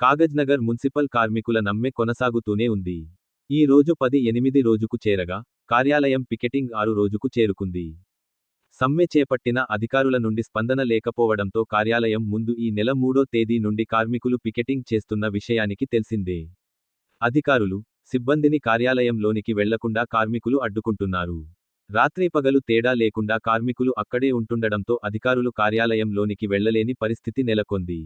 Kagaznagar municipal కార్మికుల నమ్మె కొనసాగుతూనే ఉంది. ఈ రోజు పది ఎనిమిది రోజుకు చేరగా కార్యాలయం పికెటింగ్ ఆరు రోజుకు చేరుకుంది. సమ్మె చేపట్టిన అధికారుల నుండి స్పందన లేకపోవడంతో కార్యాలయం ముందు ఈ నెల మూడో తేదీ నుండి కార్మికులు పికెటింగ్ చేస్తున్న విషయానికి తెలిసిందే. అధికారులు సిబ్బందిని కార్యాలయంలోనికి వెళ్ళకుండా కార్మికులు అడ్డుకుంటున్నారు. రాత్రి పగలు తేడా లేకుండా కార్మికులు అక్కడే ఉంటుండడంతో అధికారులు కార్యాలయంలోనికి వెళ్ళలేని పరిస్థితి నెలకొంది.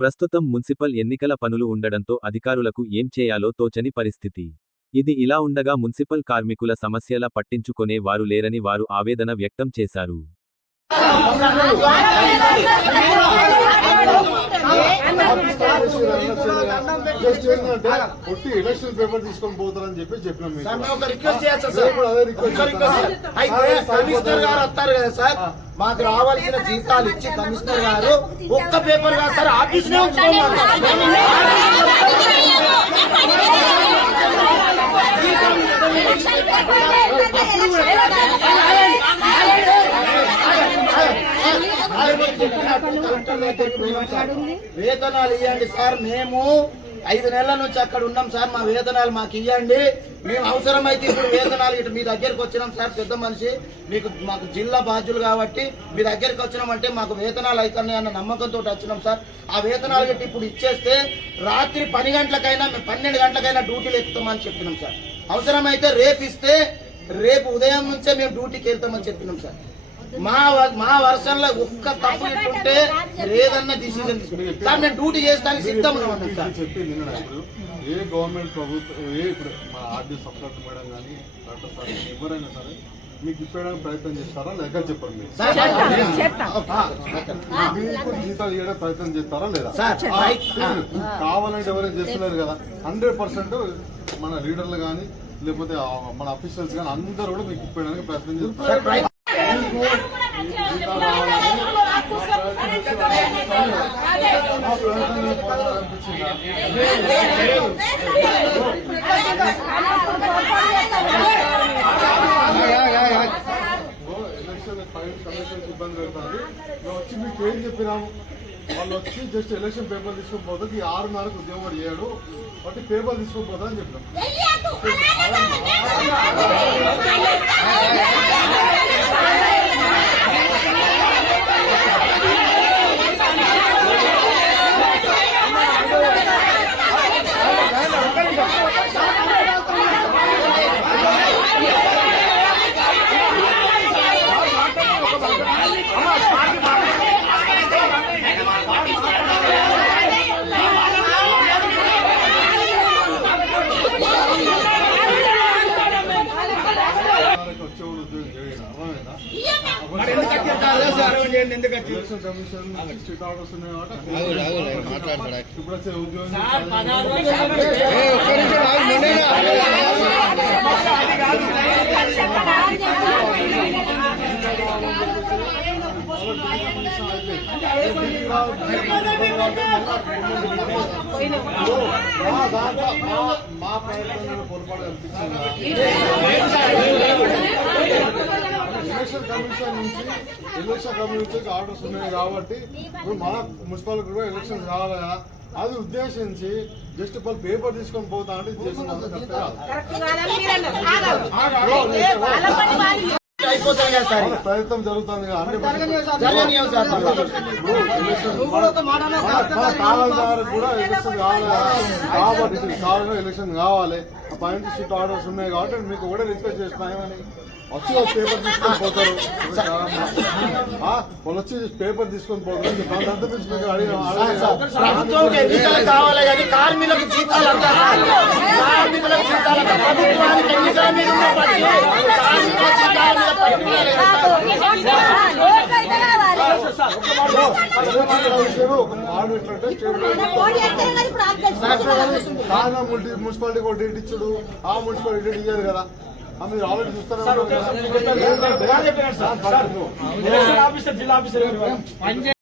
ప్రస్తుతం మున్సిపల్ ఎన్నికల పనులు ఉండడంతో అధికారులకు ఏం చేయాలో తోచని పరిస్థితి ఇది ఇలా ఉండగా మున్సిపల్ కార్మికుల సమస్యల పట్టించుకొనే వారు లేరని వారు ఆవేదన వ్యక్తం చేశారు జస్ట్ ఏంటంటే కొట్టి ఎలక్షన్ పేపర్ తీసుకొని పోతారని చెప్పి చెప్పినాం మీకు. రిక్వెస్ట్ చేయొచ్చా. అయితే కమిషనర్ గారు. వస్తారు కదా సార్ మాకు రావాల్సిన జీతాలు ఇచ్చి కమిషనర్ గారు ఒక్క పేపర్ కాదు సార్ ఆఫీస్లో వేతనాలు ఇవ్వండి సార్ మేము ఐదు నెలల నుంచి అక్కడ ఉన్నాం సార్ మా వేతనాలు మాకు ఇవ్వండి మేము అవసరమైతే ఇప్పుడు వేతనాలు ఇటు మీ దగ్గరికి వచ్చినాం సార్ పెద్ద మనిషి. మీకు మాకు జిల్లా బాధ్యులు కాబట్టి మీ దగ్గరికి వచ్చినామంటే మాకు వేతనాలు అవుతున్నాయి అన్న నమ్మకంతో వచ్చినాం సార్. ఆ వేతనాలు గట్టి ఇప్పుడు ఇచ్చేస్తే రాత్రి పని గంటలకైనా మేము పన్నెండు గంటలకైనా డ్యూటీలు ఎక్కుతామని చెప్పినాం సార్. అవసరమైతే రేపు ఇస్తే రేపు ఉదయం నుంచే మేము డ్యూటీకి వెళ్తామని చెప్పినాం సార్. మా మా వర్షంలో ఒక్క తప్పు ఇట్టుంటే ఏదన్నా డిసిజన్ సార్ మేము డ్యూటీ చేస్తానికి సార్. చెప్పింది ఏ గవర్నమెంట్ ప్రభుత్వం ఏ ఇప్పుడు మా ఆర్డీ సబ్జెక్ట్ మేడం కానీ డాక్టర్ సార్ ఎవరైనా సరే మీకు ఇప్పడానికి ప్రయత్నం చేస్తారా? లేక చెప్పండి మీకు జీతాలు ఇవ్వడానికి ప్రయత్నం చేస్తారా లేదా? కావాలంటే ఎవరైనా చేస్తున్నారు కదా. హండ్రెడ్ పర్సెంట్ మన లీడర్లు కానీ లేకపోతే మన అఫీషియల్స్ కానీ అందరూ కూడా మీకు ఇప్పడానికి ప్రయత్నం చేస్తారు. ఇబ్బంది పెడతారు వచ్చి మీకు ఏం చెప్పినాము వాళ్ళు వచ్చి జస్ట్ ఎలక్షన్ పేపర్ తీసుకొని పోతే ఈ ఆరున్నరకు ఉద్యోగం చేయడు బట్టి పేపర్ తీసుకొని పోతా అని చెప్పినాం ఆరున్నరకు వచ్చేవాడు ఉద్యోగం చేయడు అర్థమైందా ఎలక్షన్ కమిషన్ స్ట్రిక్ట్ ఆర్డర్స్ ఉన్నాయి కాబట్టి ఇప్పుడు వచ్చే ఉద్యోగం మా ప్రయత్నంలో పొరపాటు కనిపించింది ఎలక్షన్ కమిషన్ నుంచి ఎలక్షన్ కమిషన్ ఆర్డర్స్ ఉన్నాయి కాబట్టి ఇప్పుడు మన మున్సిపాలిటీ కూడా ఎలక్షన్ రావాలా అది ఉద్దేశించి జస్ట్ వాళ్ళు పేపర్ తీసుకొని పోతా అంటే ప్రయత్నం జరుగుతుంది కూడా ఎలక్షన్ కావాలి కాబట్టి ఇది ఎలక్షన్ కావాలి ఆ పాయింట్ షీట్ ఆర్డర్స్ ఉన్నాయి కాబట్టి మీకు కూడా రిక్వెస్ట్ చేస్తున్నాయని వచ్చి ఒక పేపర్ తీసుకొని పోతారు. వాళ్ళు వచ్చి పేపర్ తీసుకొని పోతారు. ప్రభుత్వం ఎన్నికలు కావాలి? కానీ కార్మికులకు జీతాలు అంతా కార్మికులకు జీతాలు అంతా ప్రభుత్వానికి ఎన్నికల మీద ఉన్న పట్టు. కార్మికుల జీతాల మీద పట్టు లేదు సార్. ఒక ఆర్డర్ ఎట్లంటే కాగా మున్సి- మున్సిపాలిటీ కూడా డేట్ ఇచ్చుడు. ఆ మున్సిపాలిటీ డేట్ ఇయ్యారు కదా. మీరు ఆల్రెడీ చూస్తారు ఆఫీసర్ జిల్లా ఆఫీసర్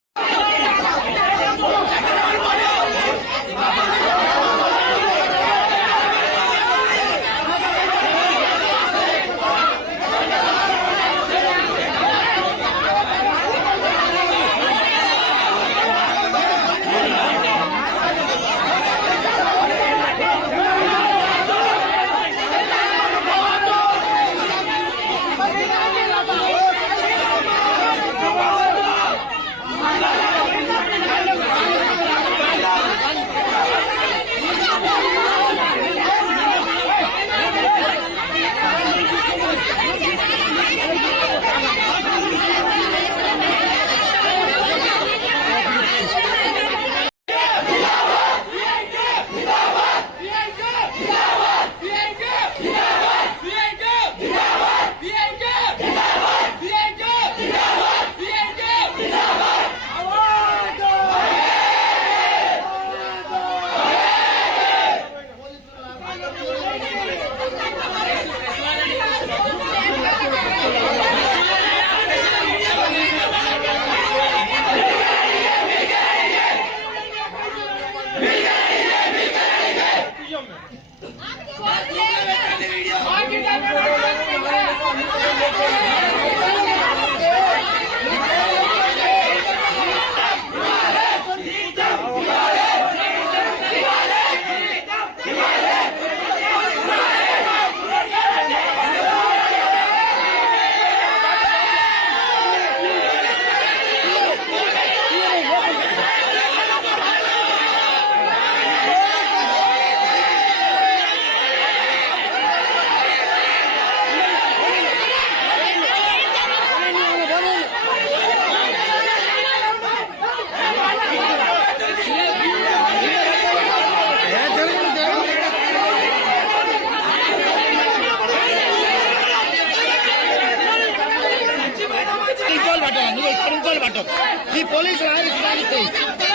போல் மட்டும் நீ போலீஸ் ஆயிரத்தி